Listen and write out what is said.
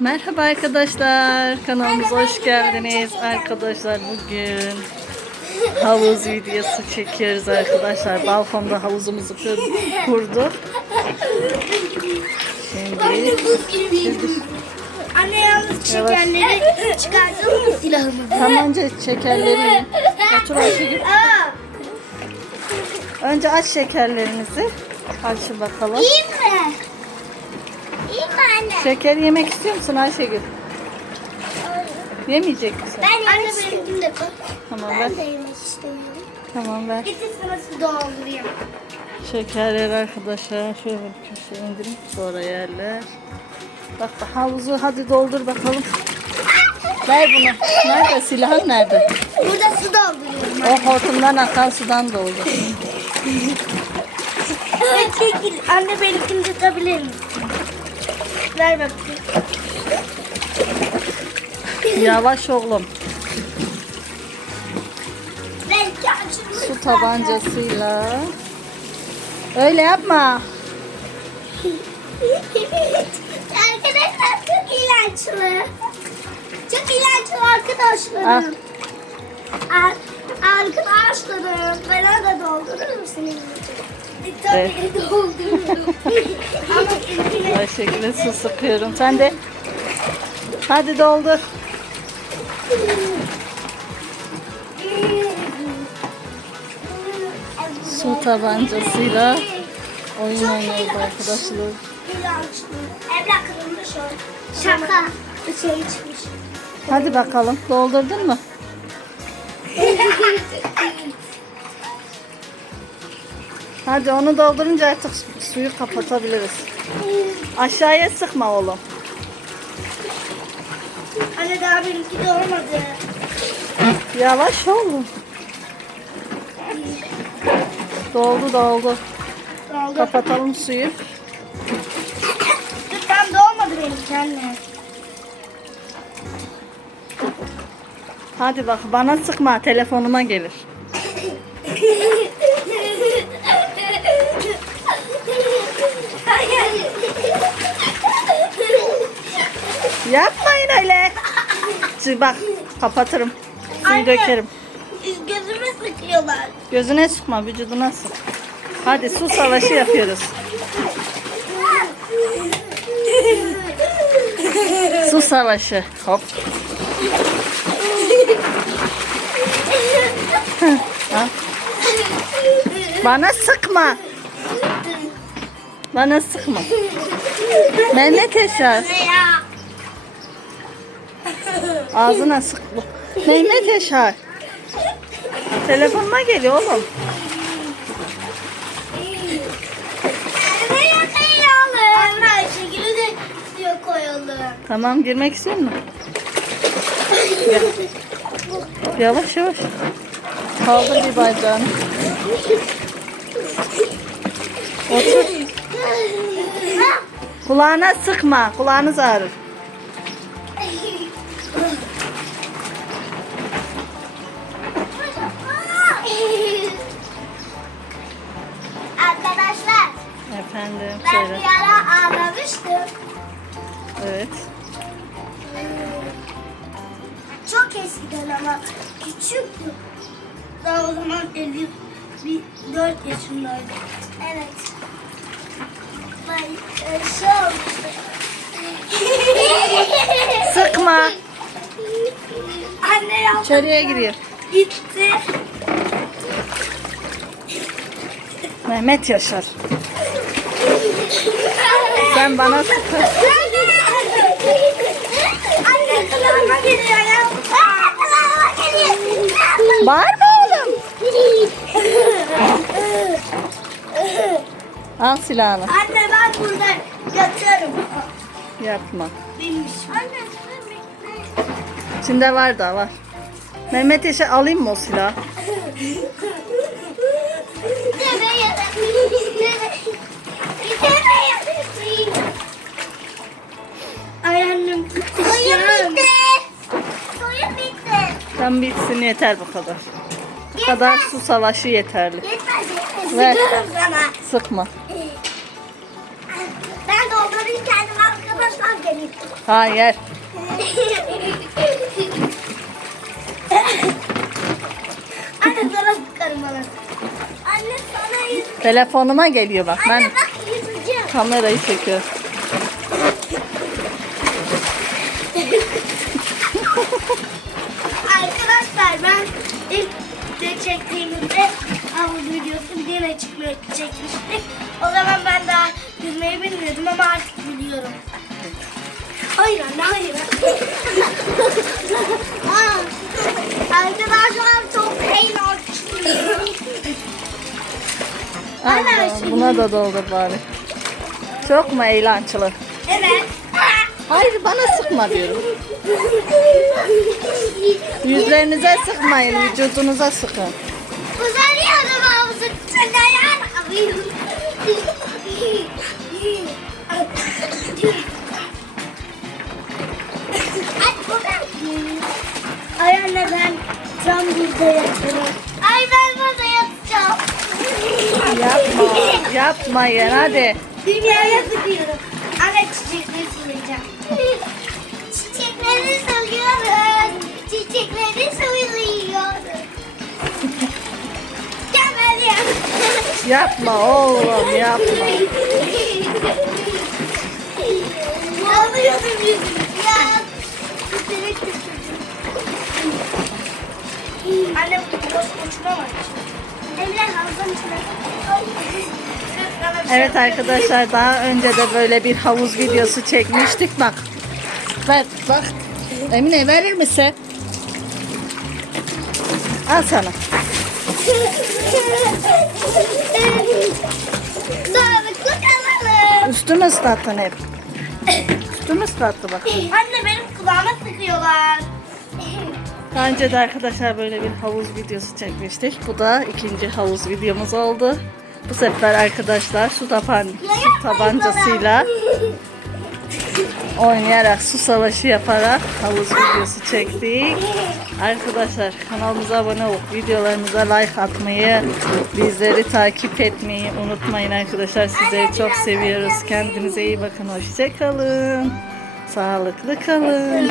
Merhaba arkadaşlar. Kanalımıza hoş geldiniz. Arkadaşlar bugün havuz videosu çekiyoruz arkadaşlar. Balkonda havuzumuzu kur- kurduk. Şimdi. Anne yalnız şekerleri çıkartalım mı silahımızı? tam önce şekerleri Otur Ayşegül. Önce aç şekerlerinizi. Açın bakalım. iyi mi? İyi mi anne? Şeker yemek istiyor musun Ayşegül? Yemeyecek misin? Ben yemek istiyorum. de koy. Tamam ver. Ben de yemek istiyorum. Tamam ver. Getir sana su doldurayım. Şekerler arkadaşlar şöyle bir köşeye indireyim sonra yerler. Bak havuzu hadi doldur bakalım. Ver bunu. Nerede silahın nerede? Burada su dolduruyorum. O hortumdan akan sudan doldur. Çekil. Anne benimkini tutabilir misin? Ver bakayım. Yavaş oğlum. Belki. Su tabancasıyla. Öyle yapma. Arkadaşlar çok ilaçlı. Çok ilaçlı Al. arkadaşlarım. Ar arkadaşlarım bana da doldurur musunuz? Evet. ilgili Ayşegül'e su sıkıyorum. Sen de. Hadi doldur. Su tabancasıyla oyun oynuyoruz arkadaşlar. Evlat kırılmış o. Şaka. Şey çıkmış. Hadi bakalım. Doldurdun mu? Hadi onu doldurunca artık suyu kapatabiliriz. Aşağıya sıkma oğlum. Anne daha benimki de olmadı. Yavaş oğlum. Doldu doldu. Doldu. Kapatalım suyu. Dur tam dolmadı benimki anne. Hadi bak bana sıkma telefonuma gelir. Yapmayın öyle. Suyu bak kapatırım. Suyu Anne. dökerim. Gözüme sıkıyorlar. Gözüne sıkma vücuduna sık. Hadi su savaşı yapıyoruz. Su savaşı. Hop. Al. Bana sıkma. Bana sıkma. Yaşar. Ne ya? Ağzına sık bu. Mehmet Yaşar. Telefonuma geliyor oğlum. Tamam girmek istiyor musun? Gel. Yavaş yavaş. Kaldır bir bacağını. Otur. Kulağına sıkma. Kulağınız ağrır. Eskiden ama küçüktüm. Daha o zaman 50 bir 4 yaşındaydım. Evet. Ben e, şey olmuştu. Sıkma. Anne yaptı. İçeriye giriyor. Gitti. Mehmet Yaşar. Sen bana sıkın. Anne kulağıma geliyor ya. Aa, Kulağıma geliyor. Bağırma oğlum. Al silahını. Anne ben burada yatarım. Yapma. Bilmiş. Anne İçinde var da var. Mehmet Yaşar alayım mı o silahı? Ay annem. Soyun bitti. Soyun bitti. Tam bitsin yeter bu kadar. Bu kadar su savaşı yeterli. Yetmez. Ver. Sıkıyorum sana. Sıkma. Hayır. Anne sıkarım bana. Anne sana yüz. Telefonuma geliyor bak. Ben Anne bak yüzeceğim. kamerayı çekiyorum. Arkadaşlar ben ilk de çektiğimizde havuz videosu yine çıkmaya çekmiştik. Hayır. Aa, Arkadaşlar çok eğlenceli. Anne, Aa, buna da doldur bari. Çok mu eğlenceli? Evet. Hayır bana sıkma diyorum. Yüzlerinize sıkmayın, vücudunuza sıkın. Uzanıyorum Yapma, yapmayın hadi. Dünyaya sıkıyorum. Anne çiçekleri sulayacağım. Çiçekleri suluyoruz. Çiçekleri suluyoruz. Gel Meryem. Yapma oğlum, yapma. Ağlıyordum yüzüm. Ya. Anne bu boş uçma var. Evet arkadaşlar daha önce de böyle bir havuz videosu çekmiştik bak. Ver bak. Emine verir misin? Al sana. Üstümü ıslattın hep. Üstümü ıslattı bak. Anne benim kulağıma sıkıyorlar. Daha önce de arkadaşlar böyle bir havuz videosu çekmiştik. Bu da ikinci havuz videomuz oldu. Bu sefer arkadaşlar su, taban, su tabancasıyla oynayarak, su savaşı yaparak havuz videosu çektik. Arkadaşlar kanalımıza abone olup videolarımıza like atmayı, bizleri takip etmeyi unutmayın arkadaşlar. Sizleri çok seviyoruz. Kendinize iyi bakın. Hoşçakalın. Sağlıklı kalın.